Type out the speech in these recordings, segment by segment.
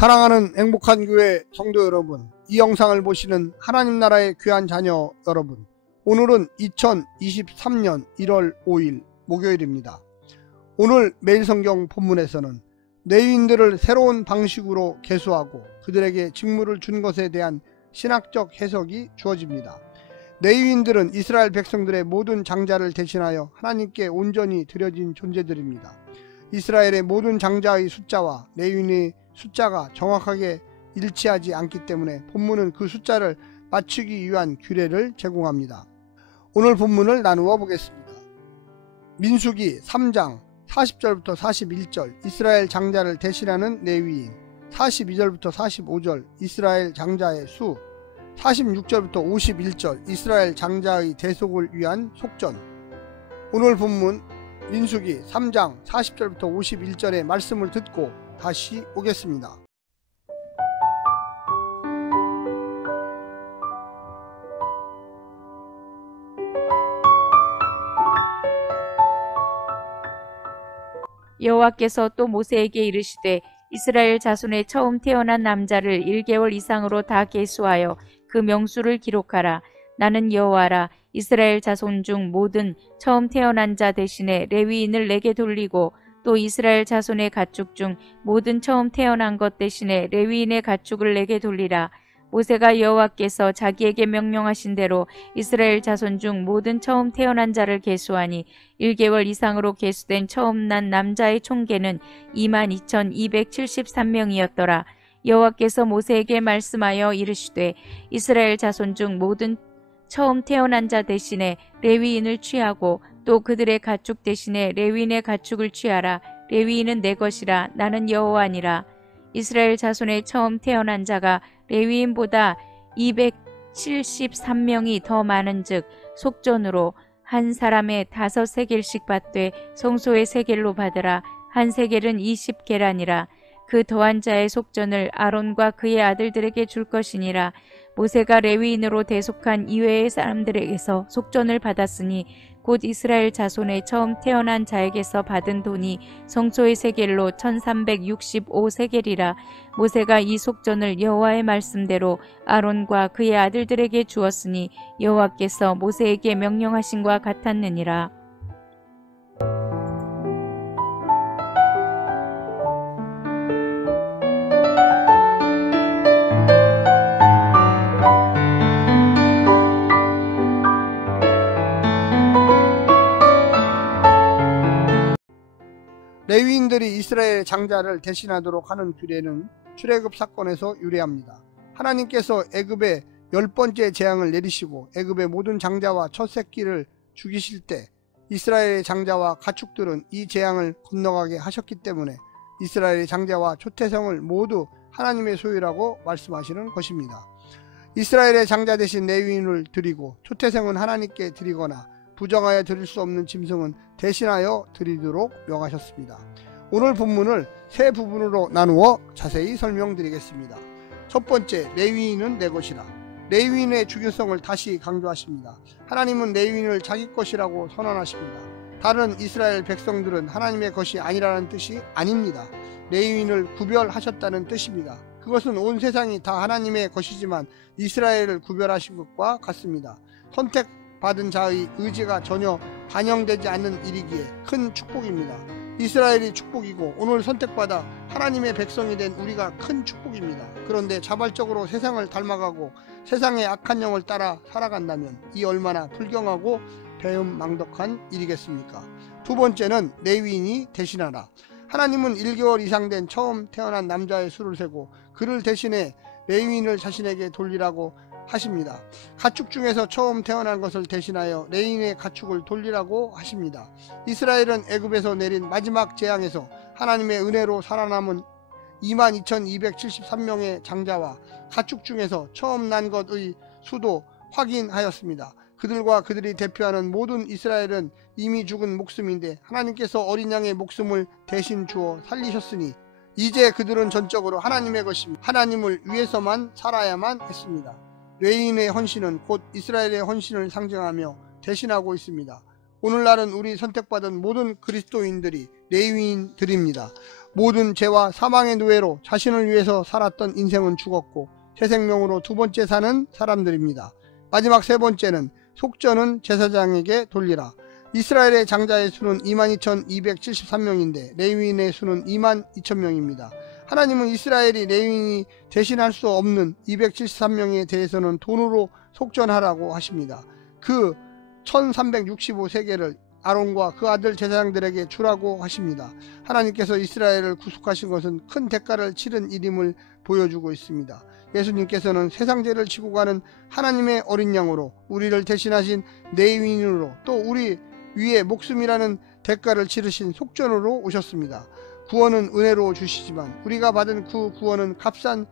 사랑하는 행복한 교회 성도 여러분, 이 영상을 보시는 하나님 나라의 귀한 자녀 여러분, 오늘은 2023년 1월 5일 목요일입니다. 오늘 매일성경 본문에서는 레위인들을 새로운 방식으로 계수하고 그들에게 직무를 준 것에 대한 신학적 해석이 주어집니다. 레위인들은 이스라엘 백성들의 모든 장자를 대신하여 하나님께 온전히 드려진 존재들입니다. 이스라엘의 모든 장자의 숫자와 레위인의 숫자가 정확하게 일치하지 않기 때문에 본문은 그 숫자를 맞추기 위한 규례를 제공합니다. 오늘 본문을 나누어 보겠습니다. 민수기 3장 40절부터 41절 이스라엘 장자를 대신하는 레위인, 42절부터 45절 이스라엘 장자의 수, 46절부터 51절 이스라엘 장자의 대속을 위한 속전. 오늘 본문 민수기 3장 40절부터 51절의 말씀을 듣고 다시 오겠습니다. 여호와께서 또 모세에게 이르시되 이스라엘 자손의 처음 태어난 남자를 1개월 이상으로 다 계수하여 그 명수를 기록하라. 나는 여호와라. 이스라엘 자손 중 모든 처음 태어난 자 대신에 레위인을 내게 돌리고 또 이스라엘 자손의 가축 중 모든 처음 태어난 것 대신에 레위인의 가축을 내게 돌리라. 모세가 여호와께서 자기에게 명령하신 대로 이스라엘 자손 중 모든 처음 태어난 자를 계수하니 1개월 이상으로 계수된 처음 난 남자의 총계는 22,273명이었더라. 여호와께서 모세에게 말씀하여 이르시되 이스라엘 자손 중 모든 처음 태어난 자 대신에 레위인을 취하고 또 그들의 가축 대신에 레위인의 가축을 취하라. 레위인은 내 것이라. 나는 여호와니라. 이스라엘 자손의 처음 태어난 자가 레위인보다 273명이 더 많은즉 속전으로 한 사람의 5세겔씩 받되 성소의 세겔로 받으라. 한 세겔은 20계란이라. 그 더한 자의 속전을 아론과 그의 아들들에게 줄 것이니라. 모세가 레위인으로 대속한 이외의 사람들에게서 속전을 받았으니 곧 이스라엘 자손의 처음 태어난 자에게서 받은 돈이 성소의 세겔로 1365세겔이라. 모세가 이 속전을 여호와의 말씀대로 아론과 그의 아들들에게 주었으니 여호와께서 모세에게 명령하신과 같았느니라. 레위인들이 이스라엘 장자를 대신하도록 하는 규례는 출애굽 사건에서 유래합니다. 하나님께서 애굽에 10번째 재앙을 내리시고 애굽의 모든 장자와 첫 새끼를 죽이실 때 이스라엘의 장자와 가축들은 이 재앙을 건너가게 하셨기 때문에 이스라엘의 장자와 초태생을 모두 하나님의 소유라고 말씀하시는 것입니다. 이스라엘의 장자 대신 레위인을 드리고 초태생은 하나님께 드리거나 부정하여 드릴 수 없는 짐승은 대신하여 드리도록 명하셨습니다. 오늘 본문을 세 부분으로 나누어 자세히 설명드리겠습니다. 첫 번째, 레위인은 내 것이라. 레위인의 중요성을 다시 강조하십니다. 하나님은 레위인을 자기 것이라고 선언하십니다. 다른 이스라엘 백성들은 하나님의 것이 아니라는 뜻이 아닙니다. 레위인을 구별하셨다는 뜻입니다. 그것은 온 세상이 다 하나님의 것이지만 이스라엘을 구별하신 것과 같습니다. 선택받은 자의 의지가 전혀 반영되지 않는 일이기에 큰 축복입니다. 이스라엘이 축복이고 오늘 선택받아 하나님의 백성이 된 우리가 큰 축복입니다. 그런데 자발적으로 세상을 닮아가고 세상의 악한 영을 따라 살아간다면 이 얼마나 불경하고 배은망덕한 일이겠습니까? 두 번째는 레위인이 대신하라. 하나님은 1개월 이상 된 처음 태어난 남자의 수를 세고 그를 대신해 레위인을 자신에게 돌리라고 하십니다. 가축 중에서 처음 태어난 것을 대신하여 레위인의 가축을 돌리라고 하십니다. 이스라엘은 애굽에서 내린 마지막 재앙에서 하나님의 은혜로 살아남은 22,273명의 장자와 가축 중에서 처음 난 것의 수도 확인하였습니다. 그들과 그들이 대표하는 모든 이스라엘은 이미 죽은 목숨인데 하나님께서 어린 양의 목숨을 대신 주어 살리셨으니 이제 그들은 전적으로 하나님의 것입니다. 하나님을 위해서만 살아야만 했습니다. 레위인의 헌신은 곧 이스라엘의 헌신을 상징하며 대신하고 있습니다. 오늘날은 우리 선택받은 모든 그리스도인들이 레위인들입니다. 모든 죄와 사망의 노예로 자신을 위해서 살았던 인생은 죽었고 새 생명으로 두 번째 사는 사람들입니다. 마지막 세 번째는 속전은 제사장에게 돌리라. 이스라엘의 장자의 수는 22,273명인데 레위인의 수는 22,000명입니다. 하나님은 이스라엘이 레위인이 대신할 수 없는 273명에 대해서는 돈으로 속전하라고 하십니다. 그 1365세겔을 아론과 그 아들 제사장들에게 주라고 하십니다. 하나님께서 이스라엘을 구속하신 것은 큰 대가를 치른 일임을 보여주고 있습니다. 예수님께서는 세상 죄를 지고 가는 하나님의 어린 양으로 우리를 대신하신 레위인으로 또 우리 위에 목숨이라는 대가를 치르신 속전으로 오셨습니다. 구원은 은혜로 주시지만 우리가 받은 그 구원은 값싼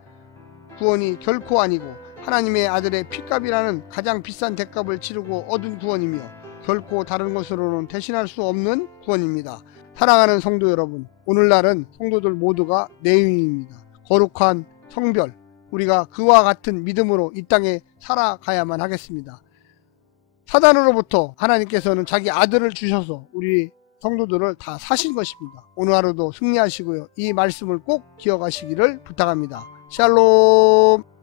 구원이 결코 아니고 하나님의 아들의 핏값이라는 가장 비싼 대값을 치르고 얻은 구원이며 결코 다른 것으로는 대신할 수 없는 구원입니다. 사랑하는 성도 여러분, 오늘날은 성도들 모두가 레위인입니다. 거룩한 성별, 우리가 그와 같은 믿음으로 이 땅에 살아가야만 하겠습니다. 사단으로부터 하나님께서는 자기 아들을 주셔서 우리 성도들을 다 사신 것입니다. 오늘 하루도 승리하시고요. 이 말씀을 꼭 기억하시기를 부탁합니다. 샬롬.